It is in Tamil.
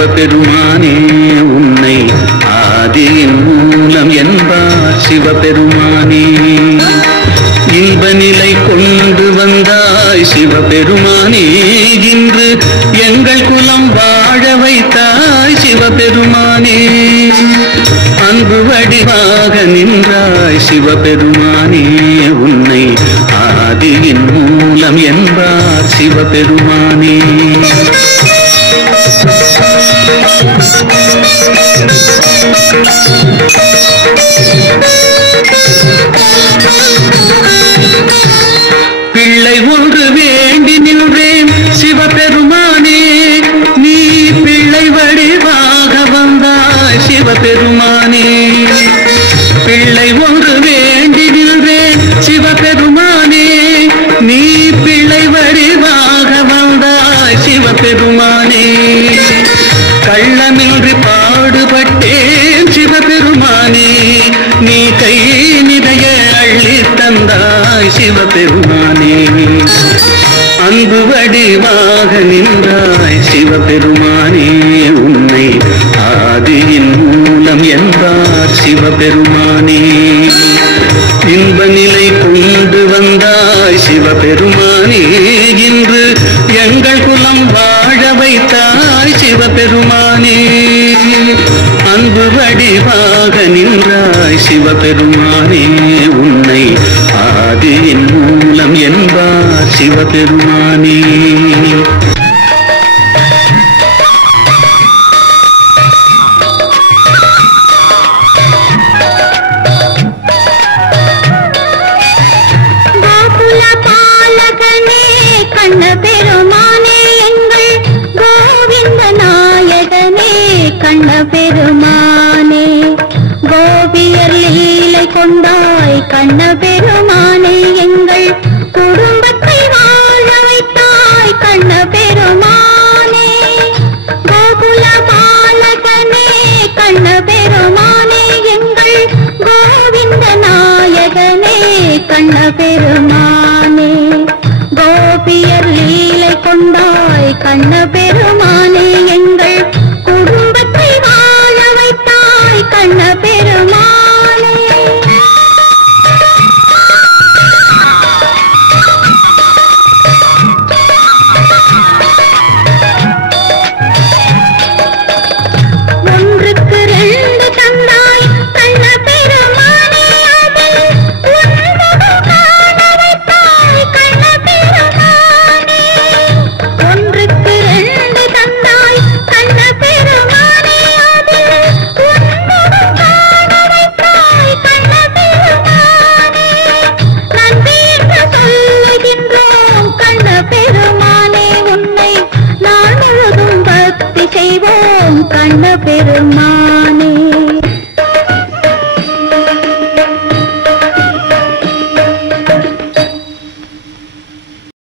சிவபெருமானே உன்னை ஆதியின் மூலம் என்பார் சிவபெருமானே. இன்ப நிலை கொண்டு வந்தாய் சிவபெருமானே, இன்று எங்கள் குலம் வாழ வைத்தாய் சிவபெருமானே. அன்பு வடிவாக நின்றாய் சிவபெருமானே, உன்னை ஆதியின் மூலம் என்பார் சிவபெருமானே. பிள்ளை ஒன்று வேண்டி நின்றேன் சிவபெருமானே, நீ பிள்ளை வடிவாக வந்தாய் சிவபெருமானே. பிள்ளை ஒன்று வேண்டி நின்றேன் சிவபெருமானே, நீ பிள்ளை வடிவாக வந்தாய் சிவபெருமானே. கள்ளமின்றி பாடுபட்டேன் சிவபெருமானே, நீ கை நிறைய அள்ளி தந்தாய் சிவபெருமானே. அன்பு வடிவாக நின்றாய் சிவபெருமானே, உன்னை ஆதியின் மூலம் என்பார் சிவபெருமானே. இன்ப நிலை கொண்டு வந்தாய் சிவபெருமானே, இன்று எங்கள் குலம் வாழ வைத்தாய் சிவபெருமானே. அன்பு வடிவாக நின்றாய் சிவபெருமானே, உன்னை ஆதியின் மூலம் என்பார் சிவபெருமானே. கண்ண பெருமானே எங்கள் கோவிந்த நாயகனே, கண்ண பெருமானே. கோபியர் லீலை கொண்டாய் கண்ண பெருமானே, எங்கள் குடும்பத்தை வாழ வைத்தாய் கண்ண பெருமானே. கோகுல பாலகனே கண்ண பெருமானே, எங்கள் கோவிந்த நாயகனே, கண்ண பெருமானே. கோபியர் லீலை கொண்டாய் கண்ண பெருமானே, எங்கள் குடும்பத்தை வாழ வைத்தாய் கண்ண பெருமானே. ஒன்றுக்கு ரெண்டு தந்தாய் கண்ண பெருமானே, அதில் உன்முகம் காண வைத்தாய் கண்ண பெருமானே. ஒன்றுக்கு ரெண்டு தந்தாய் கண்ண பெருமானே, அதில் உன்முகம் காண வைத்தாய் கண்ண பெருமானே. நன்றி என்று சொல்லுகின்றோம் கண்ண பெருமானே, உன்னை நாள் முழுதும் பக்தி செய்வோம் கண்ண பெருமானே.